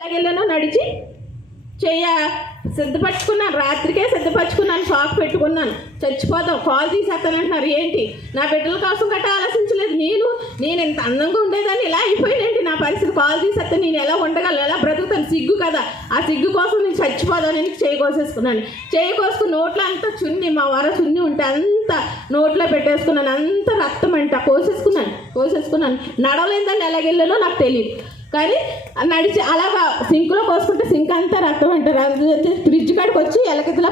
వెళ్ళాను నడిచి సిద్ధపరచుకున్నాను, రాత్రికే సిద్ధపరచుకున్నాను, షాక్ పెట్టుకున్నాను. చచ్చిపోతాం, కాల్ తీసేస్తానంటున్నారు. ఏంటి నా బిడ్డల కోసం గట్టా ఆలోచించలేదు. నేను ఇంత అందంగా ఉండేదాన్ని ఇలా అయిపోయినండి నా పరిస్థితి. కాల్ తీసేస్తే నేను ఎలా ఉండగలను, ఎలా బ్రతుకుతాను? సిగ్గు కదా, ఆ సిగ్గు కోసం నేను చచ్చిపోదామని చేయి కోసేసుకున్నాను. చేయి కోసుకుని నోట్లో అంతా చున్ని, మా వార చున్ని ఉంటే అంత నోట్లో పెట్టేసుకున్నాను. అంత రక్తం అంట కోసేసుకున్నాను. నడవలేదని ఎలాగెళ్ళానో నాకు తెలియదు. కానీ నడిచి అలాగా సింక్లో కోసుకుంటే సింక్ అంతా రక్తం అంటారు. ఫ్రిడ్జ్ కాడికి వచ్చి ఎలకెత్తలా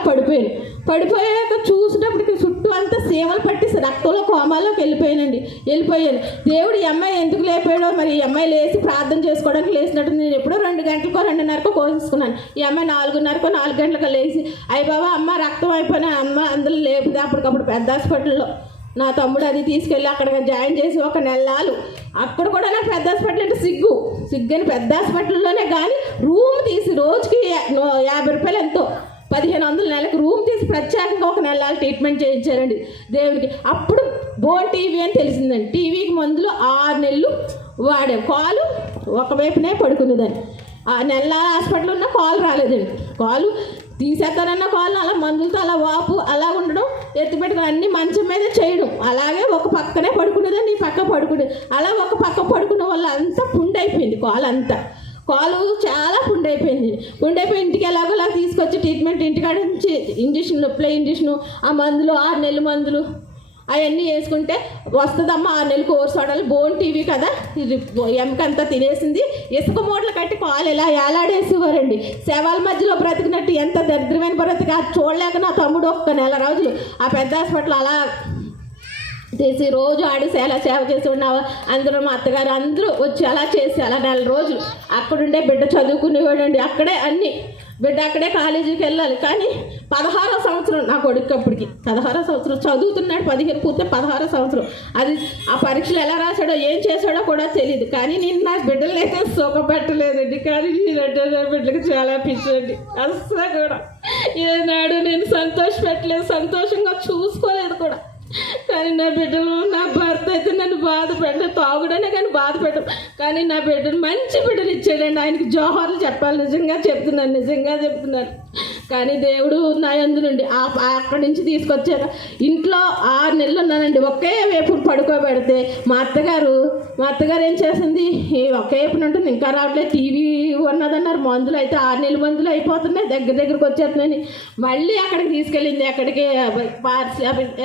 పడిపోయాక చూసినప్పటికి చుట్టూ అంతా సీమలు పట్టి రక్తంలో కోమాలోకి వెళ్ళిపోయాను. దేవుడు ఈ అమ్మాయి ఎందుకు లేపాడో మరి. ఈ అమ్మాయి లేచి ప్రార్థన చేసుకోవడానికి లేచినట్టు. నేను ఎప్పుడో 2 గంటలకో 2:30కో కోసేసుకున్నాను. ఈ అమ్మాయి 4:30కో 4 గంటలకు లేచి అయ్యి బాబా అమ్మ రక్తం అయిపోయినా అమ్మ అందరూ లేపుది. అప్పటికప్పుడు పెద్ద హాస్పిటల్లో నా తమ్ముడు అది తీసుకెళ్ళి అక్కడ జాయిన్ చేసి 1 నెలలు అక్కడ కూడా నాకు పెద్ద హాస్పిటల్ అంటే సిగ్గు అని పెద్ద హాస్పిటల్లోనే కానీ రూమ్ తీసి రోజుకి 50 రూపాయలు ఎంతో 1500 నెలకు రూమ్ తీసి ప్రత్యేకంగా 1 నెల ట్రీట్మెంట్ చేయించారండి దేవుడికి. అప్పుడు బోన్ టీవీ అని తెలిసిందండి. టీవీకి మందులు 6 నెలలు వాడాం. కాలు ఒకవైపునే పడుకునేదాన్ని. ఆ నెల హాస్పిటల్ ఉన్న కాలు రాలేదండి. కాలు తీసేస్తానన్న కాళ్ళు అలా మందులతో అలా వాపు అలా ఉండడం, ఎత్తిపెట్టుకుని అన్ని మంచం మీద చేయడం, అలాగే ఒక పక్కనే పడుకునేదాన్ని, ఈ పక్క పడుకునేది. అలా ఒక పక్క పడుకునే వల్ల అంతా పుండైపోయింది. కాలు చాలా పుండైపోయి ఇంటికి ఎలాగోలా తీసుకొచ్చి ట్రీట్మెంట్ ఇంటికాడ నుంచి ఇంజక్షన్లు ఇంజక్షను ఆ మందులు 6 నెలల మందులు అవన్నీ వేసుకుంటే వస్తుందమ్మా 6 నెలలు కోర్సు వాడాలి. బోన్ టీవీ కదా, ఇది ఎముకంతా తినేసింది. ఇసుక మూటలు కట్టి కాలు ఇలా ఏలాడేసేవారండి. శవాల మధ్యలో బ్రతికినట్టు ఎంత దరిద్రమైన బ్రతికి అది చూడలేక నా తమ్ముడు 1 నెల రోజులు ఆ పెద్ద హాస్పిటల్ అలా చేసి రోజు ఆడిసి అలా సేవ చేసి ఉన్నావా. అందరూ మా అత్తగారు అందరూ వచ్చి అలా చేసి అలా 4 రోజులు అక్కడుండే బిడ్డ చదువుకునేవాడండి. అక్కడే అన్నీ బిడ్డ అక్కడే కాలేజీకి వెళ్ళాలి. కానీ 16వ సంవత్సరం నా కొడుకు అప్పటికి 16వ సంవత్సరం చదువుతున్నాడు. 15 పూర్తి 16వ సంవత్సరం. అది ఆ పరీక్షలు ఎలా రాశాడో ఏం చేశాడో కూడా తెలియదు. కానీ నేను నా బిడ్డలు అయితే సుఖపెట్టలేదండి. కానీ నేనంటే నా బిడ్డలకు చాలా పిచ్చండి. అస్సలు కూడా ఏనాడు నేను సంతోషపెట్టలేదు, సంతోషంగా చూసుకోలేదు కూడా. కానీ నా బిడ్డలు నా భర్త అయితే నన్ను బాధ పెట్టలేదు, తాగుడనే కానీ బాధ పెట్టడం. కానీ నా బిడ్డను మంచి బిడ్డలు ఇచ్చాడండి. ఆయనకి జోహార్లు చెప్పాలి. నిజంగా చెప్తున్నాను. కానీ దేవుడు నా యందు నుండి అక్కడి నుంచి తీసుకొచ్చాక ఇంట్లో 6 నెలలు ఉన్నానండి. ఒకే వైపు పడుకోబెడితే మా అత్తగారు ఏం చేసింది, ఒకే వైపు ఉంటుంది ఇంకా రావట్లేదు, టీవీ ఉన్నదన్నారు. మందులు అయితే 6 నెలల మందులు అయిపోతున్నాయి, దగ్గరకు వచ్చేస్తున్నాయి. మళ్ళీ అక్కడికి తీసుకెళ్ళింది. అక్కడికి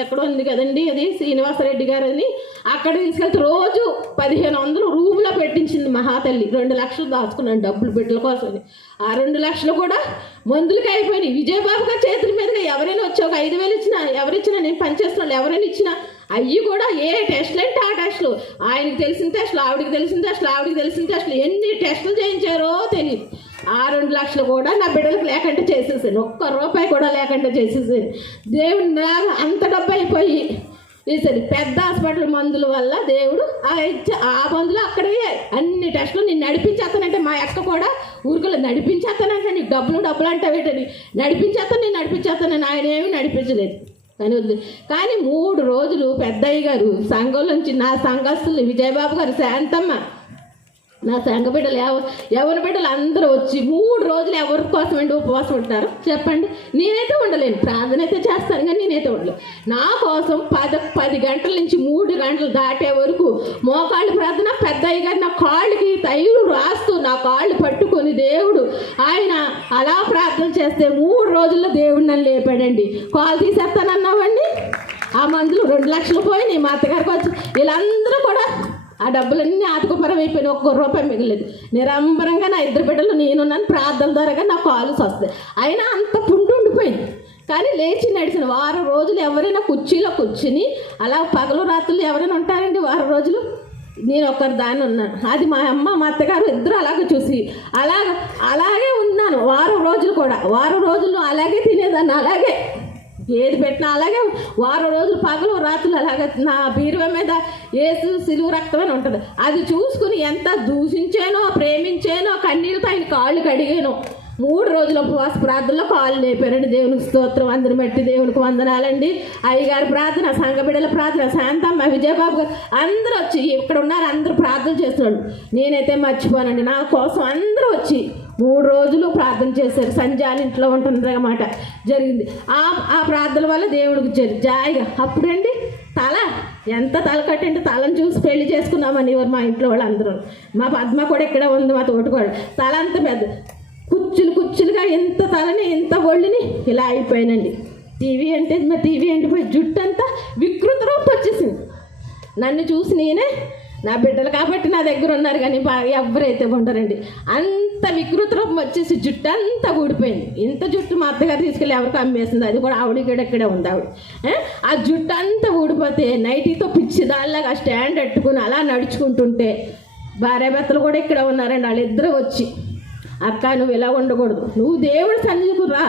ఎక్కడో ఉంది కదండి అది శ్రీనివాసరెడ్డి గారు అని, అక్కడ తీసుకెళ్తే రోజు 1500 రూమ్లో పెట్టించింది మహాతల్లి. 2 లక్షలు దాచుకున్నాను డబ్బులు బిడ్డల కోసం. ఆ 2 లక్షలు కూడా మందులకి అయిపోయినాయి. విజయబాబు గారి చేతుల మీదుగా ఎవరైనా వచ్చి ఒక 5,000 ఇచ్చినా, ఎవరిచ్చినా నేను పనిచేస్తున్నాను ఎవరైనా ఇచ్చినా అవి కూడా ఏ టెస్టులు అంటే ఆ టెస్టులు, ఆయనకి తెలిసిన టెస్టులు, ఆవిడికి తెలిసిన టెస్టులు ఎన్ని టెస్టులు చేయించారో తెలియదు. ఆ 2 లక్షలు కూడా నా బిడ్డలకు లేకుండా చేసేసాను. 1 రూపాయి కూడా లేకుండా చేసేసాను. దేవుడు నాకు అంత డబ్బు అయిపోయి సరే పెద్ద హాస్పిటల్ మందుల వల్ల దేవుడు ఆ మందులు అక్కడే అన్ని టెస్టులు నేను నడిపించేస్తానంటే మా అక్క కూడా ఊరికలో నడిపించేస్తానంటే నీకు డబ్బులు అంటావేటని నడిపించేస్తాను. ఆయన ఏమీ నడిపించలేదు. కానీ 3 రోజులు పెద్దయ్య గారు సంఘంలోంచి నా సంఘస్థులు విజయబాబు గారు, శాంతమ్మ, నా సంఘ బిడ్డలు ఎవరి బిడ్డలు అందరూ వచ్చి 3 రోజులు ఎవరి కోసం అండి ఉపవాసం ఉంటారు చెప్పండి. నేనైతే ఉండలేను, ప్రార్థన అయితే చేస్తాను కానీ నేనైతే ఉండలేను. నా కోసం 10 గంటల నుంచి 3 గంటలు దాటే వరకు మోకాళ్ళు ప్రార్థన. పెద్దయ్య గారు నా కాళ్ళకి తైలు రాస్తూ నా కాళ్ళు పట్టుకొని దేవుడు ఆయన అలా ప్రార్థన చేస్తే 3 రోజుల్లో దేవుడు నన్ను లేపాడండి. కాలు తీసేస్తానన్నావండి. ఆ మందులు 2 లక్షలు పోయినాయి. మా అత్తగారికి వచ్చి వీళ్ళందరూ కూడా ఆ డబ్బులన్నీ ఆతకపరం అయిపోయినాయి. 1 రూపాయి మిగలేదు. నిరంబరంగా నా 2 బిడ్డలు నేనున్నాను. ప్రార్థన ద్వారాగా నా కాలు వస్తాయి. అయినా అంత పుండు ఉండిపోయింది. కానీ లేచి నడిచిన 1 వారం రోజులు ఎవరైనా కుర్చీలో కూర్చుని అలా పగలు రాత్రులు ఎవరైనా ఉంటారండి 1 వారం రోజులు? నేను ఒకరి దాన్ని ఉన్నాను. అది మా అమ్మ మా అత్తగారు ఇద్దరు అలాగే చూసి అలాగే ఉన్నాను 1 వారం రోజులు కూడా. 1 వారం రోజులు అలాగే తినేదాన్ని, అలాగే ఏది పెట్టినా అలాగే 1 వారం రోజులు పగలు రాత్రులు అలాగే నా బీరువా మీద యేసు సిలువ రక్తం అని ఉంటుంది. అది చూసుకుని ఎంత దూషించానో, ప్రేమించానో, కన్నీళ్ళతో ఆయన కాళ్ళు కడిగానో. 3 రోజుల ఉపవాస ప్రార్థనలో కాళ్ళు లేపారండి. దేవునికి స్తోత్రం. అందరి మట్టి దేవునికి వందనాలండి. అయ్యగారి ప్రార్థన, సంఘ బిడ్డల ప్రార్థన, శాంతమ్మ, విజయబాబు గారు అందరూ వచ్చి ఇక్కడ ఉన్నారు. అందరూ ప్రార్థన చేస్తున్నాడు. నేనైతే మర్చిపోనండి. నా కోసం అందరూ వచ్చి 3 రోజులు ప్రార్థన చేశారు. సంజాల ఇంట్లో ఉంటుంది అన్నమాట. జరిగింది ఆ ప్రార్థన వల్ల దేవుడికి జాయిగా. అప్పుడండి ఎంత తల కట్టంటే తలని చూసి పెళ్లి చేసుకున్నామని ఎవరు మా ఇంట్లో వాళ్ళు అందరూ. మా పద్మ కూడా ఇక్కడే ఉంది, మా తోటికోళ్ళు. తల అంత పెద్ద కుచ్చులుగా ఎంత తలని ఎంత ఒళ్ళుని ఇలా అయిపోయానండి. టీవీ అంటే పోయి జుట్టు అంతా వికృత రూపం వచ్చేసింది. నన్ను చూసి నేనే, నా బిడ్డలు కాబట్టి నా దగ్గర ఉన్నారు కానీ ఎవరైతే ఉండరండి, అంత వికృత రూపం వచ్చేసి జుట్టు అంతా ఊడిపోయింది. ఇంత జుట్టు మా అత్తగారు తీసుకెళ్ళి ఎవరికి అమ్మేసింది, అది కూడా ఆవిడక్కడే ఉంది ఆవిడ. ఆ జుట్టు అంతా ఊడిపోతే నైటీతో పిచ్చి దానిలాగా స్టాండ్ పెట్టుకుని అలా నడుచుకుంటుంటే భార్యాభర్తలు కూడా ఇక్కడ ఉన్నారండి. వాళ్ళిద్దరూ వచ్చి, అక్క నువ్వు ఇలా ఉండకూడదు, నువ్వు దేవుడి సన్నిధికి రా,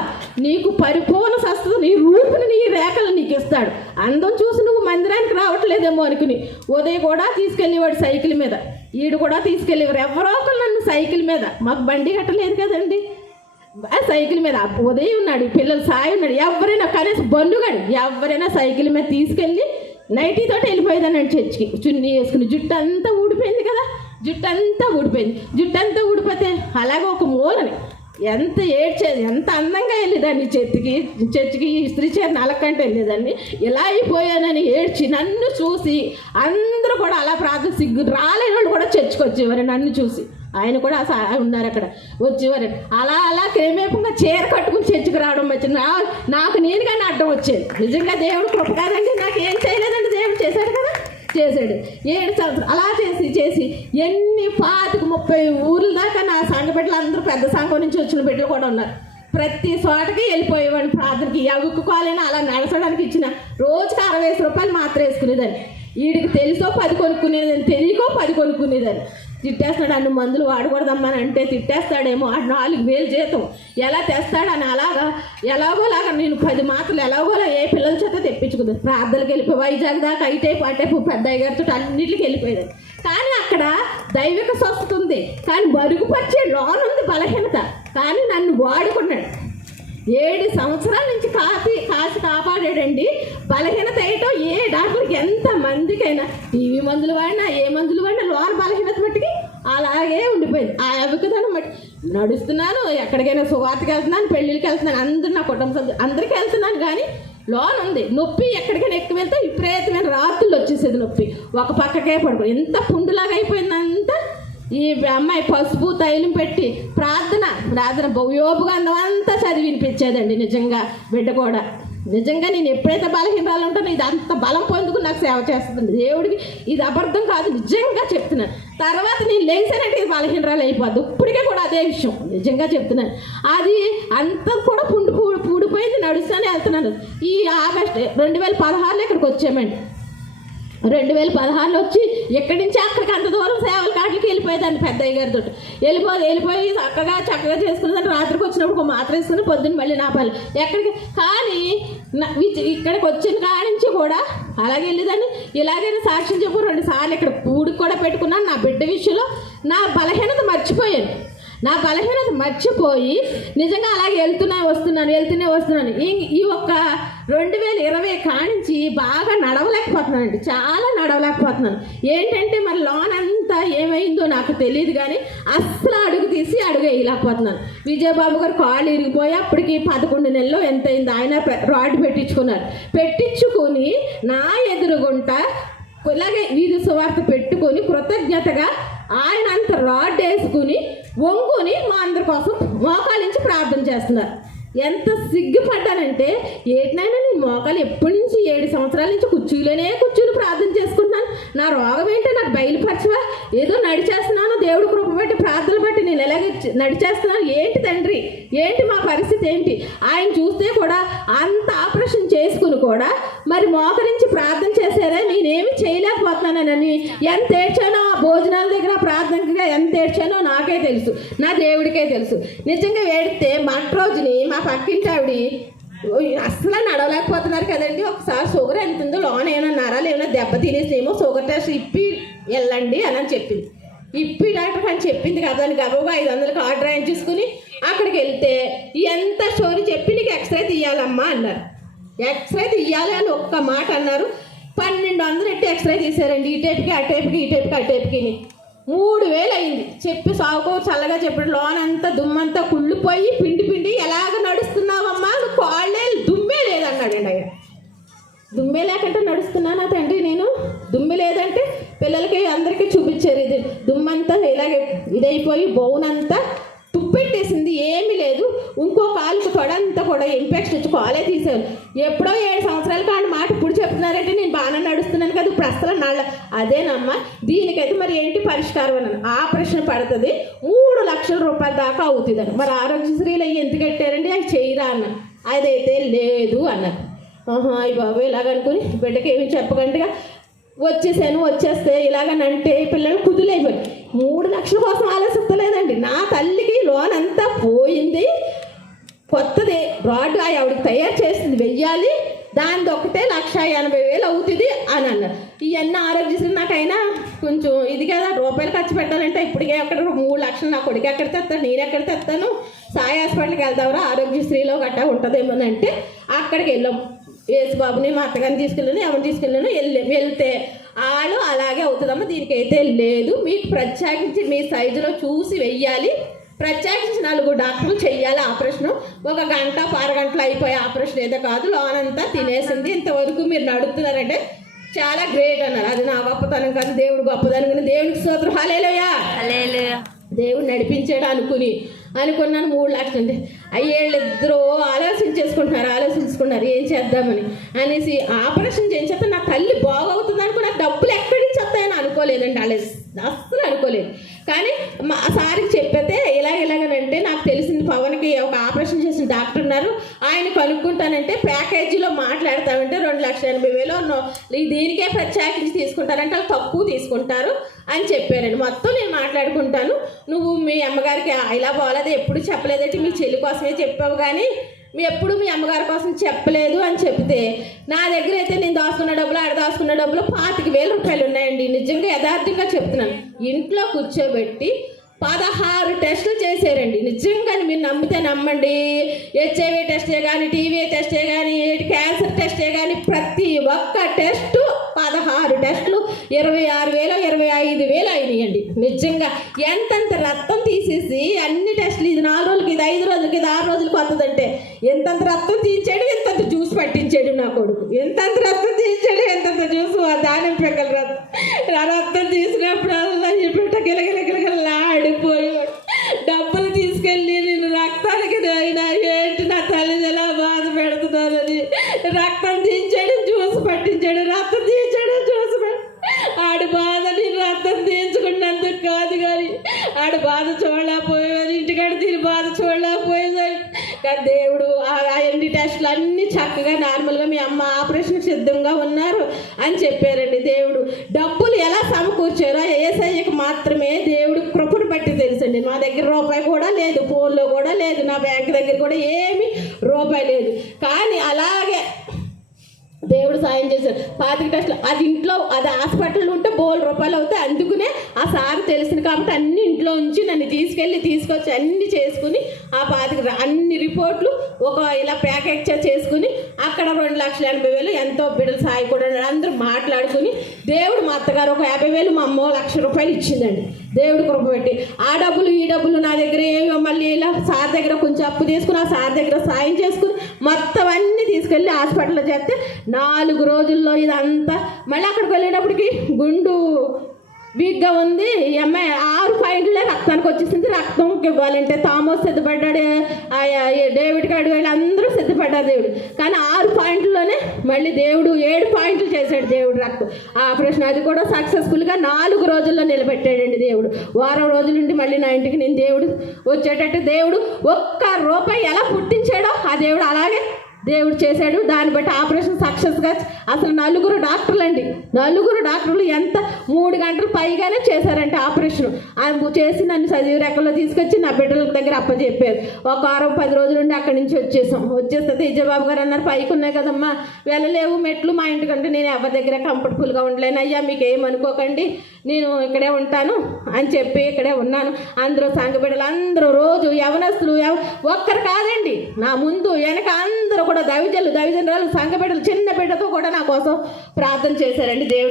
నీకు పరిపూర్ణ స్వస్థత, నీ రూపుని నీ రేఖలు నీకు ఇస్తాడు. అందం చూసి నువ్వు మందిరానికి రావట్లేదేమో అనుకుని ఉదయం కూడా తీసుకెళ్ళేవాడు సైకిల్ మీద, ఈడు కూడా తీసుకెళ్ళేవారు. ఎవరో ఒకరు నన్ను సైకిల్ మీద, మాకు బండి కట్టలేదు కదండి, సైకిల్ మీద ఉదయం ఉన్నాడు, పిల్లలు సాయి ఉన్నాడు, ఎవరైనా కనీసం బండుగాడు ఎవరైనా సైకిల్ మీద తీసుకెళ్ళి నైటీతో వెళ్ళిపోయేదాన్ని చర్చికి. చున్నీ వేసుకుని జుట్టు అంతా ఊడిపోయింది కదా, జుట్టు అంతా ఊడిపోతే అలాగే ఒక మూలని ఎంత ఏడ్చేది, ఎంత అందంగా వెళ్ళేదాన్ని చర్చికి ఇస్త్రీ చీర నలకంటే వెళ్ళేదాన్ని. ఇలా అయిపోయానని ఏడ్చి నన్ను చూసి అందరూ కూడా అలా ప్రార్థన సిగ్గు రాలేని వాళ్ళు కూడా చర్చికి వచ్చేవారు నన్ను చూసి. ఆయన కూడా ఉన్నారు అక్కడ, వచ్చేవారు. అలా క్రమేపంగా చీర కట్టుకుని చర్చికి రావడం వచ్చింది. నాకు నేను కానీ అడ్డం వచ్చేది. నిజంగా దేవుడు కృప కాదండి, నాకు ఏం చేయలేదండి, దేవుడు చేశాడు కదా, చేశాడు. 7 సంవత్సరాలు అలా చేసి ఎన్ని 25-30 ఊర్ల దాకా నా సంఘ బిడ్డలు అందరూ పెద్ద సంఘం నుంచి వచ్చిన బిడ్డలు కూడా ఉన్నారు. ప్రతి చోటకి వెళ్ళిపోయేవాడిని ప్రార్థనకి. అవ్వుకోవాలని అలా నడచడానికి ఇచ్చిన రోజుకి 60 రూపాయలు మాత్రం వేసుకునేదాన్ని. వీడికి తెలుసో 10 కొనుక్కునేదాన్ని, తెలియకో 10 కొనుక్కునేదాన్ని. తిట్టేస్తాడు, అన్ని మందులు వాడకూడదమ్మని అంటే తిట్టేస్తాడేమో, 4000 జీతం ఎలా తెస్తాడని ఎలాగోలాగా నేను 10 మాత్రలు ఎలాగోలా ఏ పిల్లల చేత తెప్పించుకుంది. ప్రార్థనకి వెళ్ళిపోయి వైజాగ్ దాకా అటైపు పెద్దయ్య గారితో అన్నింటికి వెళ్ళిపోయేది. కానీ అక్కడ దైవిక స్వస్థత ఉంది, కానీ మరుగుపరిచే లోనుంది బలహీనత. కానీ నన్ను వాడుకున్నాడు. 7 సంవత్సరాల నుంచి కాసి కాపాడాడండి. బలహీనత ఏంటో ఏ డాక్టర్కి ఎంత మందికైనా టీవీ మందులు వాడినా ఏ మందులు వాడినా లోన బలహీనత మట్టికి అలాగే ఉండిపోయింది. ఆ అవికదనం మట్టి నడుస్తున్నాను, ఎక్కడికైనా సువార్తకి వెళ్తున్నాను, పెళ్ళిళ్ళకి వెళ్తున్నాను, అందరూ నా కుటుంబ సభ్యులు అందరికీ వెళ్తున్నాను. కానీ లోన్ ఉంది నొప్పి. ఎక్కడికైనా ఎక్కువ వెళ్తే విపరీతమైన రాత్రులు వచ్చేసేది నొప్పి, ఒక పక్కకే పడుకో. ఎంత పుండులాగా అయిపోయిందంతా. ఈ అమ్మాయి పసుపు తైలం పెట్టి ప్రార్థన యోపుగా అంతా చదివి వినిపించేదండి. నిజంగా బిడ్డ కూడా నిజంగా నేను ఎప్పుడైతే బలహీనరాలు ఉంటానో ఇది అంత బలం పొందుకుని నాకు సేవ చేస్తుంది దేవుడికి. ఇది అబద్ధం కాదు, నిజంగా చెప్తున్నాను. తర్వాత నేను లేచానంటే ఇది బలహీనరాలు అయిపోద్ది. ఇప్పటికే కూడా అదే విషయం నిజంగా చెప్తున్నాను. అది అంత కూడా పూడిపోయింది. నడుస్తూనే వెళ్తున్నాను. ఈ ఆగస్టు 2016లో ఇక్కడికి వచ్చామండి. 2016లో వచ్చి ఎక్కడి నుంచి అక్కడికి అంత దూరం సేవల కాట్లకి వెళ్ళిపోయేదాన్ని పెద్దయ్య గారితో. వెళ్ళిపోయి చక్కగా చేసుకునేదాన్ని. రాత్రికి వచ్చినప్పుడు ఒక మాత్ర వేసుకుని పొద్దున్న మళ్ళీ నా పని ఎక్కడికి. కానీ ఇక్కడికి వచ్చిన కాడి నుంచి కూడా అలాగే వెళ్ళేదాన్ని. ఇలాగైనా సాక్ష్యం చెప్పు 2 సార్లు ఇక్కడ పూడికి కూడా పెట్టుకున్నాను. నా బిడ్డ విషయంలో నా బలహీనత మర్చిపోయి నిజంగా అలాగే వస్తున్నాను. ఈ ఒక్క 2020 కానించి బాగా నడవలేకపోతున్నానండి, చాలా నడవలేకపోతున్నాను. ఏంటంటే మరి లోన్ అంతా ఏమైందో నాకు తెలియదు, కానీ అస్సలు అడుగు వేయలేకపోతున్నాను. విజయబాబు గారు కాళ్ళు ఇరిగిపోయి అప్పటికి 11 నెలలు ఎంత అయింది. ఆయన రాడ్ పెట్టించుకొని నా ఎదురుగుంట ఇలాగే వీధి సువార్త పెట్టుకొని కృతజ్ఞతగా ఆయన అంత రాడ్ వేసుకుని వంగుని మా అందరి కోసం మోకాలించి ప్రార్థన చేస్తున్నారు. ఎంత సిగ్గుపడ్డానంటే ఏటినైనా నేను మోకాలు ఎప్పటి నుంచి 7 సంవత్సరాల నుంచి కూర్చుని ప్రార్థన చేసుకుంటున్నాను. నా రోగం ఏంటో నాకు బయలుపరచవా? ఏదో నడిచేస్తున్నాను, దేవుడు కృప బట్టి ప్రార్థన బట్టి నేను ఎలాగే నడిచేస్తున్నాను. ఏంటి తండ్రి, ఏంటి మా పరిస్థితి ఏంటి? ఆయన చూస్తే కూడా అంత ఆపరేషన్ చేసుకుని కూడా మరి మోకరించి ప్రార్థన చేశారా? నేనేమి చేయలేకపోతున్నానని ఎంత ఏడ్చానో ఆ భోజనాల దగ్గర ప్రార్థనగా ఎంత ఏడ్చానో నాకే తెలుసు, నా దేవుడికే తెలుసు. నిజంగా ఏడితే మట్ రోజుని మా పక్కింటి ఆవిడ అస్సలు నడవలేకపోతున్నారు కదండి. ఒకసారి షుగర్ ఎంత ఉందో లోన్ ఏమైనా నరాలు ఏమైనా దెబ్బ తినేసేమో షుగర్ టెస్ట్ ఇప్పి వెళ్ళండి అని చెప్పింది. ఇప్పి డాక్టర్ అని చెప్పింది కదా అని గబగబా 500 కార్డు రాయించుకుని అక్కడికి వెళ్తే ఎంత స్టోరీ చెప్పి నీకు ఎక్స్రే తీయాలమ్మా అన్నారు. ఎక్స్రే తీయాలి అని ఒక్క మాట అన్నారు. 1200 ఎట్టి ఎక్స్రే తీశారండి. ఈ టైప్కి ఆ టైప్కి 3,000 అయింది. చెప్పి సాగుకో చల్లగా చెప్పాడు. లోన్ అంతా దుమ్మంతా కుళ్ళిపోయి పిండి ఎలాగ నడుస్తున్నావమ్మా, నువ్వు కాళ్ళే దుమ్మే లేదన్నాడండి ఆయన. దుమ్మే లేకంటే నడుస్తున్నానా తండ్రి నేను? దుమ్మి లేదంటే పిల్లలకి అందరికీ చూపించారు. ఇది దుమ్మంతా ఇలాగే ఇదైపోయి బౌనంతా తుప్పెట్టేసింది, ఏమీ లేదు. ఇంకో కాలుకు తొడంతా కూడా ఇన్ఫెక్షన్ వచ్చి కాలే తీశారు. ఎప్పుడో 7 సంవత్సరాల కాని మాట ఇప్పుడు చెప్తున్నారంటే నేను బాగానే నడుస్తున్నాను కదా, ఇప్పుడు అసలు అదేనమ్మా. దీనికైతే మరి ఏంటి పరిష్కారం అన్నాను. ఆపరేషన్ పడుతుంది, 3 లక్షల రూపాయల దాకా అవుతుందని. మరి ఆరోగ్యశ్రీలు అవి ఎంత కట్టారండి, అవి చేయరా అన్నాను. అదైతే లేదు అన్నారు. అయ్యి బాబు ఇలాగనుకుని బిడ్డకి ఏమి చెప్పకుండా వచ్చేస్తే ఇలాగనంటే పిల్లలు కుదులైపోయి 3 లక్షల కోసం ఆలోచిస్తలేదండి. నా తల్లికి లోన్ అంతా పోయింది, కొత్తది రాడ్ ఆవిడకి తయారు చేసింది వెయ్యాలి, దాని ఒకటే 1,80,000 అవుతుంది అని అన్నారు. ఇవన్నీ ఆరోగ్యశ్రీ నాకైనా కొంచెం ఇది కదా, రూపాయలు ఖర్చు పెట్టాలంటే ఇప్పటికే అక్కడ 3 లక్షలు నా కొడుకు ఎక్కడ తెస్తాను, నేను ఎక్కడ తెస్తాను, సాయి హాస్పిటల్కి వెళ్తావరా ఆరోగ్యశ్రీలో గట్టా ఉంటుందేమోనంటే అక్కడికి వెళ్ళాం. యేసుబాబుని మా అత్తగారిని తీసుకెళ్ళాను, ఎవరిని తీసుకెళ్ళాను, వెళ్తే వాళ్ళు అలాగే అవుతుందమ్మా, దీనికైతే లేదు, మీకు ప్రత్యేకించి మీ సైజులో చూసి వెయ్యాలి, ప్రత్యేకించి 4 డాక్టర్లు చెయ్యాలి ఆపరేషన్, 1 గంట 6 గంటలు అయిపోయే ఆపరేషన్ ఏదో కాదు, లోన్ అంతా తినేసింది, ఇంతవరకు మీరు నడుపుతున్నారంటే చాలా గ్రేట్ అన్నారు. అది నా గొప్పతనం కాదు, దేవుడు గొప్పతనం కానీ దేవుడికి స్తోత్రం. హల్లెలూయా. దేవుడు నడిపించాడు అనుకున్నాను. 3 లక్షలు అంటే వీళ్ళిద్దరూ ఆలోచించుకుంటున్నారు ఏం చేద్దామని అనేసి ఆపరేషన్ చేయించేస్తే నా తల్లి బాగవుతుంది అనుకో, నాకు డబ్బులు ఎక్కడి నుంచి వస్తాయని అనుకోలేదండి, వాళ్ళు అస్సలు అనుకోలేదు. కానీ మా సార్కి చెప్పితే ఇలాగనంటే నాకు తెలిసింది, పవన్కి ఒక ఆపరేషన్ చేసిన డాక్టర్ ఉన్నారు, ఆయన కనుక్కుంటానంటే ప్యాకేజీలో మాట్లాడతామంటే 2,80,000 దీనికే ప్రత్యేకించి తీసుకుంటారంటే వాళ్ళు తక్కువ తీసుకుంటారు అని చెప్పారండి. మొత్తం నేను మాట్లాడుకుంటాను, నువ్వు మీ అమ్మగారికి ఇలా పోలేదు ఎప్పుడు చెప్పలేదంటే మీ చెల్లి కోసమే చెప్పావు కానీ ఎప్పుడు మీ అమ్మగారి కోసం చెప్పలేదు అని చెప్తే, నా దగ్గర అయితే నేను దాచుకున్న డబ్బులు ఆడ దాచుకున్న డబ్బులు 25,000 రూపాయలు ఉన్నాయండి. నిజంగా యథార్థంగా చెప్తున్నాను. ఇంట్లో కూర్చోబెట్టి 16 టెస్టులు చేశారండి. నిజంగా మీరు నమ్మితే నమ్మండి, హెచ్ఐవి టెస్టే కానీ, టీవీ టెస్టే కానీ, క్యాన్సర్ టెస్టే కానీ ప్రతి ఒక్క టెస్టు 16 టెస్టులు 26,000 25,000 అయినాయండి. నిజంగా ఎంతంత రక్తం తీసేసి అన్ని టెస్టులు, ఇది 4 రోజులకి, ఇది 5 రోజులకి, ఇది 6 రోజులకి వస్తుందంటే ఎంతంత రక్తం తీయించాడు, ఎంతంత జ్యూస్ పట్టించాడు నా కొడుకు, ఎంతంత రక్తం తీయించాడు, ఎంతంత జ్యూస్ దానిమ్మ పెక్కల రక్తం తీసినప్పుడు అలా బిడ్డ గిలగిలగిలగిలా ఆడిపోయాడు. డబ్బులు తీసుకెళ్ళి నేను రక్తానికి ఏంటి నా తల్లి ఎలా బాధ పెడుతున్నారని రక్తం తీయించాడు, జ్యూస్ పట్టించాడు, రక్తం తీయించాడు, జ్యూస్ ఆడి బాధ నేను రక్తం తీయించుకున్నందుకు కాదు కానీ ఆడి బాధ చూడలేకపోయేది, ఇంటికాడ దీని బాధ చూడలేకపోయేదని. కానీ దేవుడు ఎన్ని టెస్టులు అన్నీ చక్కగా నార్మల్గా మీ అమ్మ ఆపరేషన్ సిద్ధంగా ఉన్నారు అని చెప్పారండి. దేవుడు డబ్బులు ఎలా సమకూర్చారో యేసయ్యకి మాత్రమే దేవుడు కృపను బట్టి తెలుసండి. మా దగ్గర రూపాయి కూడా లేదు, ఫోన్లో కూడా లేదు, నా బ్యాంక్ దగ్గర కూడా ఏమీ రూపాయి లేదు. కానీ అలాగే దేవుడు సాయం చేశారు. 25 టెస్టులు అది ఇంట్లో, అది హాస్పిటల్లో ఉంటే బోల్ రూపాయలు అవుతాయి. అందుకునే ఆ సార్ తెలిసింది కాబట్టి అన్ని ఇంట్లో ఉంచి నన్ను తీసుకొచ్చి అన్ని చేసుకుని ఆ 25 అన్ని రిపోర్ట్లు ఒక ఇలా ప్యాకేజ్ చేసుకుని అక్కడ 2,80,000 ఎంతో బిడ్డలు సాయి కూడా అందరూ మాట్లాడుకుని దేవుడు మా అత్తగారు ఒక 50,000, మా అమ్మ 1,00,000 రూపాయలు ఇచ్చిందండి. దేవుడు కృప పెట్టి ఆ డబ్బులు ఈ డబ్బులు నా దగ్గర ఏమో మళ్ళీ ఇలా సార్ దగ్గర కొంచెం అప్పు తీసుకుని ఆ సార్ దగ్గర సాయం చేసుకుని మొత్తం అన్నీ తీసుకెళ్ళి హాస్పిటల్లో చేస్తే 4 రోజుల్లో ఇదంతా మళ్ళీ అక్కడికి వెళ్ళేటప్పటికి గుండు వీక్గా ఉంది. ఈ అమ్మాయి 6 పాయింట్లే రక్తానికి వచ్చేసింది. రక్తంకి ఇవ్వాలంటే థామస్ సిద్ధపడ్డాడు, డేవిడ్ గారు వీళ్ళందరూ సిద్ధపడ్డారు దేవుడు. కానీ 6 పాయింట్లలోనే మళ్ళీ దేవుడు 7 పాయింట్లు చేశాడు దేవుడు రక్తం ఆపరేషన్. అది కూడా సక్సెస్ఫుల్గా 4 రోజుల్లో నిలబెట్టాడండి దేవుడు. వారం రోజుల నుండి మళ్ళీ నా ఇంటికి నేను దేవుడు వచ్చేటట్టు దేవుడు ₹1 ఎలా పుట్టించాడో ఆ దేవుడు అలాగే దేవుడు చేశాడు. దాన్ని బట్టి ఆపరేషన్ సక్సెస్గా అసలు 4 డాక్టర్లు అండి, 4 డాక్టర్లు ఎంత 3 గంటలు పైగానే చేశారంటే ఆపరేషన్. చేసి నన్ను సజీవ రెక్కల్లో తీసుకొచ్చి నా బిడ్డల దగ్గర అప్పచెప్పారు. ఒక వారం 10 రోజుల నుండి అక్కడి నుంచి వచ్చేస్తే విజయబాబు గారు అన్నారు, పైకి ఉన్నాయి కదమ్మా వెళ్ళలేవు మెట్లు మా ఇంటికంటే నేను ఎవరి దగ్గర కంఫర్టబుల్గా ఉండలేను, అయ్యా మీకు ఏమనుకోకండి నేను ఇక్కడే ఉంటాను అని చెప్పి ఇక్కడే ఉన్నాను. అందరూ సంఘ బిడ్డలు అందరూ రోజు యవనస్తులు ఒక్కరు కాదండి, నా ముందు వెనక అందరూ కూడా దైవజనురాలు సంఘ బిడ్డలు చిన్న బిడ్డతో కూడా నా కోసం ప్రార్థన చేశారండి. దేవుడు